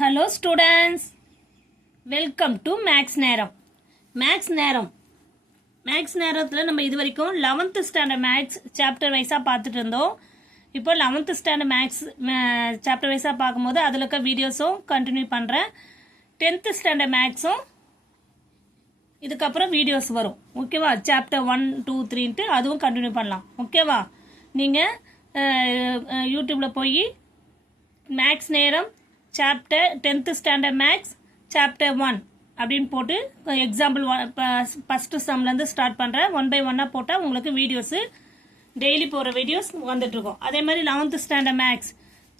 Hello students, welcome to Max நேரம். Max நேரத்தில் நம்ம இது வரைக்கும் 11th ஸ்டாண்டர்ட் மேக்ஸ் சாப்டர் வைஸாக பார்த்துட்டு இருந்தோம். இப்போ 11th ஸ்டாண்டர்ட் மேக்ஸ் சாப்டர் வைஸாக பார்க்கும்போது அதில் இருக்க வீடியோஸும் கண்டினியூ பண்ணுறேன். 10th ஸ்டாண்டர்ட் மேக்ஸும் இதுக்கப்புறம் வீடியோஸ் வரும். ஓகேவா? சாப்டர் 1, 2, 3ன்ட்டு அதுவும் கண்டினியூ பண்ணலாம். ஓகேவா? நீங்கள் யூடியூப்பில் போய் மேக்ஸ் நேரம் chapter 10th standard maths chapter 1 அப்படின்னு போட்டு எக்ஸாம்பிள் ஃபஸ்ட்டு சம்லேருந்து ஸ்டார்ட் பண்ணுறேன். 1 by 1 போட்டால் உங்களுக்கு வீடியோஸு டெய்லி போகிற வீடியோஸ் வந்துட்டுருக்கோம். அதே மாதிரி 11th standard maths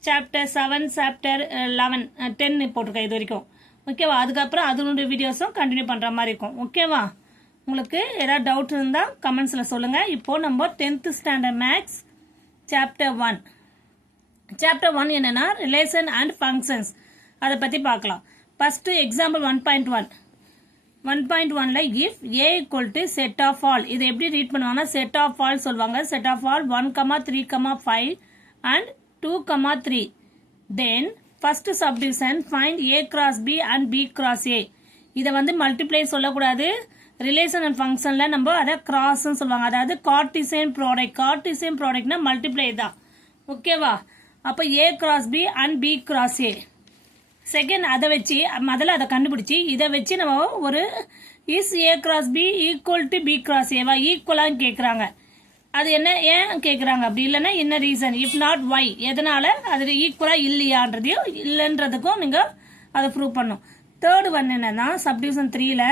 chapter 7, chapter 11, 10 போட்டிருக்கேன் இது வரைக்கும். ஓகேவா? அதுக்கப்புறம் அதனுடைய வீடியோஸும் கண்டினியூ பண்ணுற மாதிரி இருக்கும். ஓகேவா? உங்களுக்கு ஏதாவது டவுட் இருந்தால் கமெண்ட்ஸில் சொல்லுங்கள். இப்போது நம்ம 10th ஸ்டாண்டர்ட் மேக்ஸ் சாப்டர் 1 என்னன்னா ரிலேஷன் அண்ட் ஃபங்க்ஷன்ஸ் அதை பற்றி பார்க்கலாம். ஃபர்ஸ்ட் எக்ஸாம்பிள் 1.1ல if A equal to set of all, இது எப்படி ரீட் பண்ணுவாங்கன்னா செட் ஆஃப் ஆல் சொல்லுவாங்க. Set of all 1,3,5 and 2,3. Then first subdivision find A cross B and B cross A. இதை வந்து மல்டிப்ளை சொல்லக்கூடாது. ரிலேஷன் அண்ட் ஃபங்க்ஷனில் நம்ம அதை கிராஸ்ன்னு சொல்லுவாங்க. அதாவது கார்டிசியன் ப்ராடக்ட்னா மல்டிப்ளை தான். ஓகேவா? அப்போ A cross B and B cross A. Second அதை வச்சு முதல்ல அதை கண்டுபிடிச்சி இதை வச்சு நம்ம ஒரு is A cross B equal to B cross ஏவா ஈக்குவலான்னு கேட்குறாங்க. அது என்ன ஏன் கேட்குறாங்க அப்படி இல்லைன்னா என்ன ரீசன், இஃப் நாட் ஒய், எதனால அது ஈக்குவலாக இல்லையான்றதையும் இல்லைன்றதுக்கும் நீங்கள் அதை ப்ரூவ் பண்ணும். தேர்ட் ஒன் என்னன்னா சப்டிவிஷன் 3ல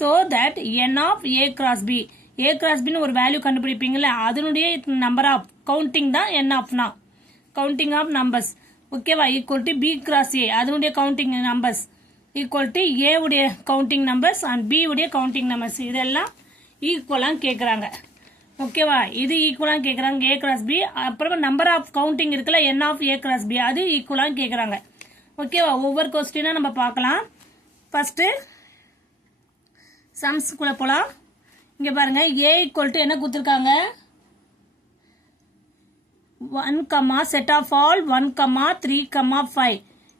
so that N of A cross B, A cross பின்னு ஒரு வேல்யூ கண்டுபிடிப்பீங்களே அதனுடைய நம்பர் ஆஃப் கவுண்டிங் தான் என் ஆஃப்னா கவுண்டிங் ஆஃப் நம்பர்ஸ். ஓகேவா? Equal to B cross A அதனுடைய counting numbers equal to A உடைய கவுண்டிங் நம்பர்ஸ் அண்ட் பி உடைய கவுண்டிங் நம்பர்ஸ். இதெல்லாம் ஈக்குவலாக கேட்குறாங்க. ஓகேவா? இது ஈக்குவலாக கேட்குறாங்க ஏ கிராஸ் பி. அப்புறம் நம்பர் ஆஃப் கவுண்டிங் இருக்குல்ல N of A cross B அது ஈக்குவலாக கேட்குறாங்க. ஓகேவா? ஒவ்வொரு கொஸ்டினாக நம்ம பார்க்கலாம். ஃபர்ஸ்ட்டு சம்ஸ்குள்ளே போகலாம். இங்கே பாருங்க ஏ ஈக்குவல் டு என்ன கொடுத்துருக்காங்க 1, செட் ஆஃப் ஆல் 1,3,5.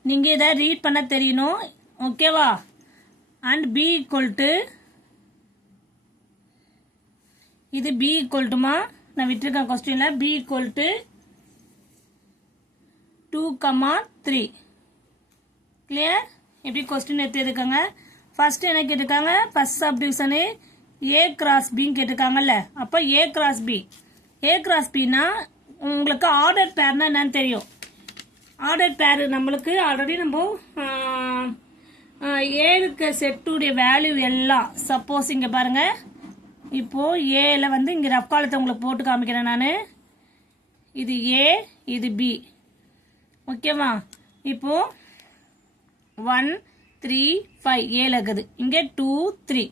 நீங்கள் இதை ரீட் பண்ண தெரியணும். ஓகேவா? அண்ட் பி ஈக்குவல் டு இது பி ஈக்குவல் டுமா நான் விட்டுருக்கேன் கொஸ்டினில் பி ஈக்குவல் டு 2,3. கிளியர்? எப்படி கொஸ்டின் எடுத்துருக்காங்க. ஃபர்ஸ்ட் என்ன கேட்டிருக்காங்க ஃபர்ஸ்ட் சப்டிவிஷனு ஏ கிராஸ் பின்னு கேட்டிருக்காங்கல்ல. அப்போ ஏ கிராஸ் பின்னா உங்களுக்கு ஆர்டர் பேர்னா என்னன்னு தெரியும். ஆர்டர் பேர் நம்மளுக்கு ஆல்ரெடி நம்ம ஏழுக்கு செட்டுடைய வேல்யூ எல்லாம் சப்போஸ் இங்கே பாருங்க இப்போ ஏல வந்து இங்கே ரஃப் காலத்தை உங்களுக்கு போட்டு காமிக்கிறேன் நான். இது ஏ இது பி. ஓகேவா? இப்போ 1, 3, 5 ஏல இருக்குது. இங்கே 2, 3.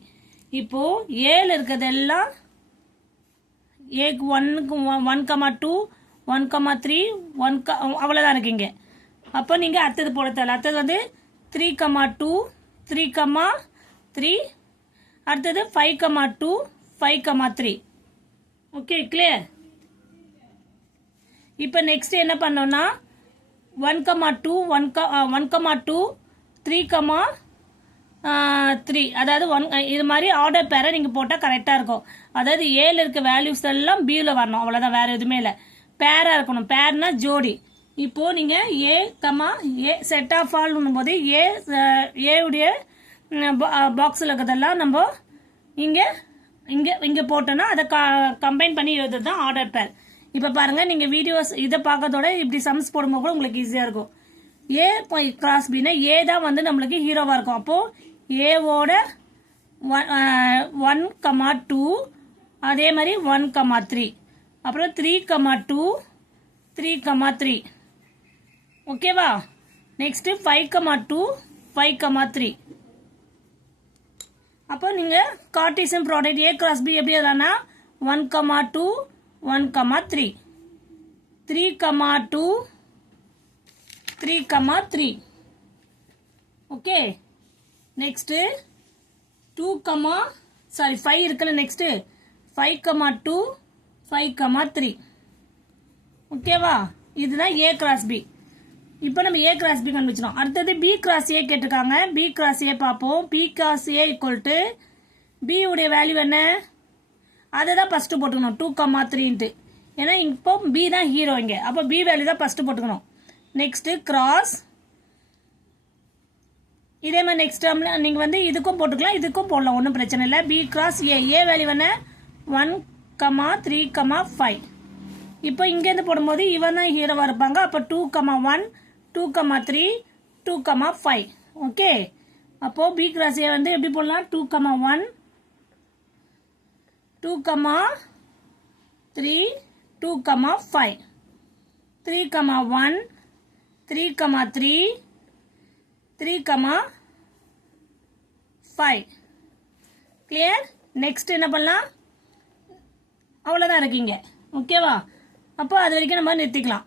இப்போ ஏல இருக்கிறதெல்லாம் ஏக்கு 1,2, 1,3, 1 அவ்வளோதான் இருக்குங்க. அப்போ நீங்கள் அடுத்தது போட தேவை. அடுத்தது வந்து 3,2, 3,3, அடுத்தது 5,2, 5,3. Okay clear? இப்போ நெக்ஸ்ட் என்ன பண்ணோம்னா 1,2, 1,2, 3,3 அதாவது இது மாதிரி ஆர்டர் பேரை நீங்கள் போட்டால் கரெக்டாக இருக்கும். அதாவது ஏல இருக்க வேல்யூஸ் எல்லாம் பியில் வரணும். அவ்வளோதான், வேறு எதுவுமே இல்லை. பேராக இருக்கணும். பேர்னா ஜோடி. இப்போ நீங்கள் ஏ செட் ஆஃப் ஆல்னும் போது ஏ உடைய பாக்ஸில் இருக்கிறதெல்லாம் நம்ம இங்கே போட்டோன்னா அதை கம்பைன் பண்ணி எழுதுறது தான் ஆர்டர் பேர். இப்போ பாருங்கள் நீங்கள் வீடியோஸ் இதை பார்க்கறதோட இப்படி சம்ஸ் போடும்போது கூட உங்களுக்கு ஈஸியாக இருக்கும். ஏ கிராஸ் பின்னா ஏ தான் வந்து நம்மளுக்கு ஹீரோவாக இருக்கும். அப்போது ஏவோட 1,2 அதே மாதிரி 1,3 அப்புறம் 3,2, 3,3. ஓகேவா? நெக்ஸ்ட் 5,2, 5,3. அப்போ நீங்கள் Cartesian product A cross B எப்படி எதானா 1,2, 1,3, 3,2, 3,3. ஓகே. நெக்ஸ்ட் 5 இருக்குல்ல. நெக்ஸ்ட் 5,2, 5,3. ஓகேவா? இதுதான் ஏ கிராஸ் பி. இப்போ நம்ம A cross B கண்டுபிடிச்சிடும். அடுத்தது B cross A கேட்டிருக்காங்க. B cross A பார்ப்போம். B cross A equal to B உடைய வேல்யூ என்ன? அதை தான் ஃபஸ்ட்டு போட்டுக்கணும் 2,3ன்ட்டு. ஏன்னா இப்போ B தான் ஹீரோ இங்கே. அப்போ B வேல்யூ தான் ஃபஸ்ட்டு போட்டுக்கணும். நெக்ஸ்ட்டு கிராஸ் இதே மாதிரி நெக்ஸ்ட் டேர்மில் நீங்கள் வந்து இதுக்கும் போட்டுக்கலாம், இதுக்கும் போடலாம், ஒன்றும் பிரச்சனை இல்லை. B cross A வேல்யூ என்ன? 1,3,5. இப்போ இங்கேருந்து போடும்போது இவன் தான் ஹீரோவாக இருப்பாங்க. அப்போ 2,1 2,3 2,5. ஓகே, அப்போது B cross A வந்து எப்படி போடலாம்? 2,1 2,3 2,5 3,1 3,3 3,5. கிளியர்? நெக்ஸ்ட் என்ன பண்ணலாம்? அவ்வளோதான் இருக்கீங்க. ஓகேவா? அப்போ அது வரைக்கும் நம்ம நிறுத்திக்கலாம்.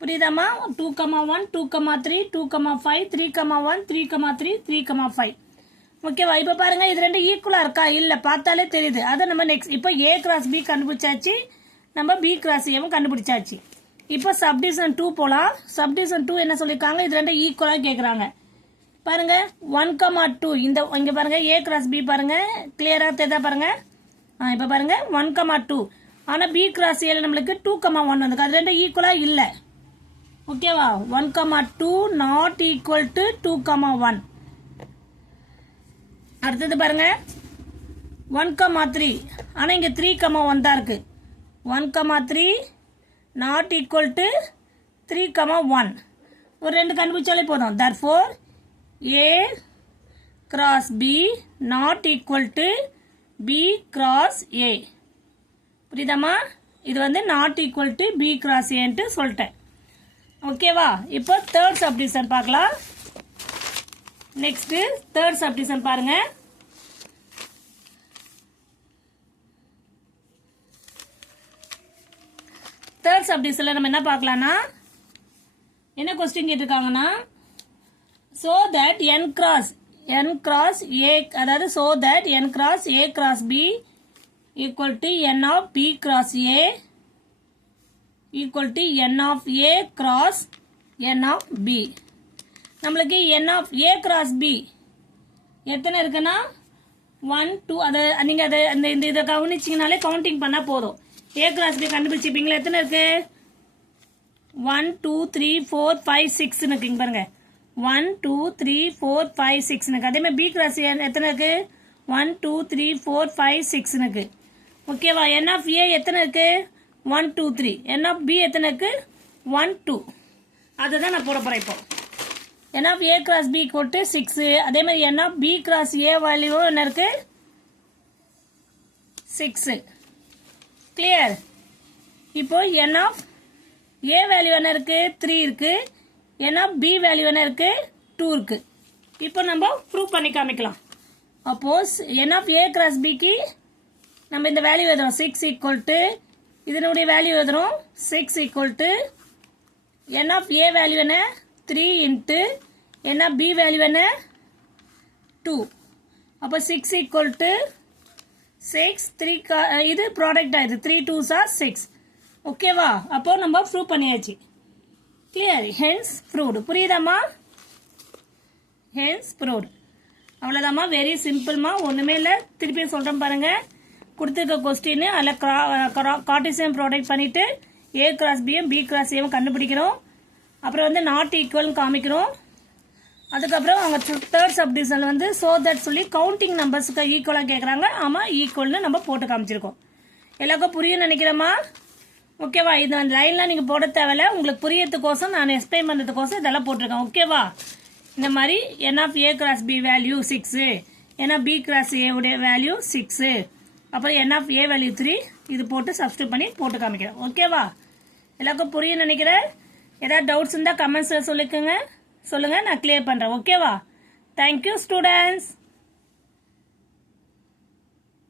புரியுதாம்மா? 2,1 2,3 2,5 3,1 3,3 3,5. ஓகேவா? இப்போ பாருங்க, இது ரெண்டு ஈக்குவலாக இருக்கா? இல்லை, பார்த்தாலே தெரியுது. அதை நம்ம நெக்ஸ்ட் இப்போ A cross B கண்டுபிடிச்சாச்சு, நம்ம B cross Aவும் கண்டுபிடிச்சாச்சு. இப்போ சப்டிவிஷன் 2 போகலாம். சப்டிவிஷன் 2 என்ன சொல்லியிருக்காங்க? இது ரெண்டு ஈக்குவலாக கேட்குறாங்க. பாருங்க 1,2 இந்த இங்கே பாருங்க A cross B பாருங்க, கிளியராக தெரியுதா பாருங்க. இப்போ பாருங்க 1,2. ஆனால் B cross A நம்மளுக்கு 2,1 வந்துருக்கு. அது ரெண்டு ஈக்குவலாக இல்லை. ஓகேவா? 1,2 நாட் ஈக்குவல் டு 2,1. அடுத்தது பாருங்க 1,3. ஆனால் இங்கே 3,1 தான் இருக்கு. 1,3 நாட் ஈக்குவல் டு 3,1. ஒரு ரெண்டு கண்டுபிடிச்சாலே போதும். therefore A cross B not equal to B cross A. புரியுதாம்மா? இது வந்து not equal to B cross Aன்ட்டு சொல்லிட்டேன். ஓகேவா? இப்போ தேர்ட் சப்டிவிஷன் பார்க்கலாம். நெக்ஸ்ட் தேர்ட் சப்டிவிஷன் பாருங்க. தேர்ட் சப்டிவிஷன்ல நம்ம என்ன பார்க்கலாம்னா, என்ன question கேட்டிருக்காங்கன்னா, so that n cross A, அதாவது so that n cross A cross B equal to n of B cross A equal to n of A cross n of B. நம்மளுக்கு n of A cross B எத்தனை இருக்குன்னா 1 2. அதை நீங்கள் அதை இதை கவனிச்சிங்கனாலே counting பண்ணால் போதும். A cross B கண்டுபிடிச்சிப்பீங்களா? எத்தனை இருக்கு? 1 2 3 4 5 6 இருக்குங்க பாருங்க. 1 2 3 4 5 6 இருக்கு. அதே மாதிரி B cross A எத்தனை இருக்கு? 1 2 3 4 5 6 இருக்கு. ஓகேவா? n of A எத்தனை இருக்கு? 1 2 3. n of B எத்தனை இருக்கு? 1 2. அதுதான் நான் போட போறேன் இப்போ. n of A cross B equal to 6. அதே மாதிரி n of B cross A value என்ன இருக்கு? 6. கிளியர்? இப்போ n of A வேல்யூ என்ன இருக்கு? 3 இருக்கு. n of B வேல்யூ என்ன இருக்கு? 2 இருக்கு. இப்போ நம்ம ப்ரூவ் பண்ணி காமிக்கலாம். அப்போஸ் n of A cross B க்கு நம்ம இந்த வேல்யூ எழுதுறோம். 6 equal to இதனுடைய வேல்யூ எழுதுறோம். 6 equal to n of A value என்ன? 3 into n of B value என்ன? 2. அப்போ 6 equal to 6 3 இது ப்ராடக்ட் ஆயிடுது. 3 2s are 6. ஓகேவா? அப்போ நம்ம ப்ரூவ் பண்ணியாச்சு. கிளியர்? Hence proved. புரியுதாம்மா? Hence proved. அவ்வளோதாம்மா. வெரி சிம்பிள்மா. ஒன்றுமே இல்லை. திருப்பியும் சொல்கிறேன் பாருங்க. கொடுத்துருக்க கொஸ்டின் அதில் கார்ட்டீசியன் ப்ராடக்ட் பண்ணிவிட்டு A cross Bயும் B cross Aவும் கண்டுபிடிக்கிறோம். அப்புறம் வந்து நாட் ஈக்குவல்னு காமிக்கிறோம். அதுக்கப்புறம் அவங்க தேர்ட் சப்டிவிஷனில் வந்து ஸோ தட் சொல்லி கவுண்டிங் நம்பர்ஸுக்கு ஈக்குவலாக கேட்குறாங்க. ஆமாம், ஈக்குவல்னு நம்ம போட்டு காமிச்சிருக்கோம். எல்லாருக்கும் புரியும் நினைக்கிறேம்மா. ஓகேவா? இது அந்த லைன்லாம் நீங்கள் போட தேவையில்ல. உங்களுக்கு புரியறதுக்கோசம் நான் எக்ஸ்பிளைன் பண்ணுறதுக்கோசம் இதெல்லாம் போட்டிருக்கேன். ஓகேவா? இந்த மாதிரி n of A cross B value 6, n of B cross A உடைய வேல்யூ 6, அப்புறம் n of A வேல்யூ 3, இது போட்டு சப்ஸ்டியூட் பண்ணி போட்டு காமிக்கிறேன். ஓகேவா? எல்லாருக்கும் புரியும் நினைக்கிறேன். ஏதாவது டவுட்ஸ் இருந்தால் கமெண்ட்ஸில் சொல்லுங்க, நான் கிளியர் பண்ணுறேன். ஓகேவா? Thank you students.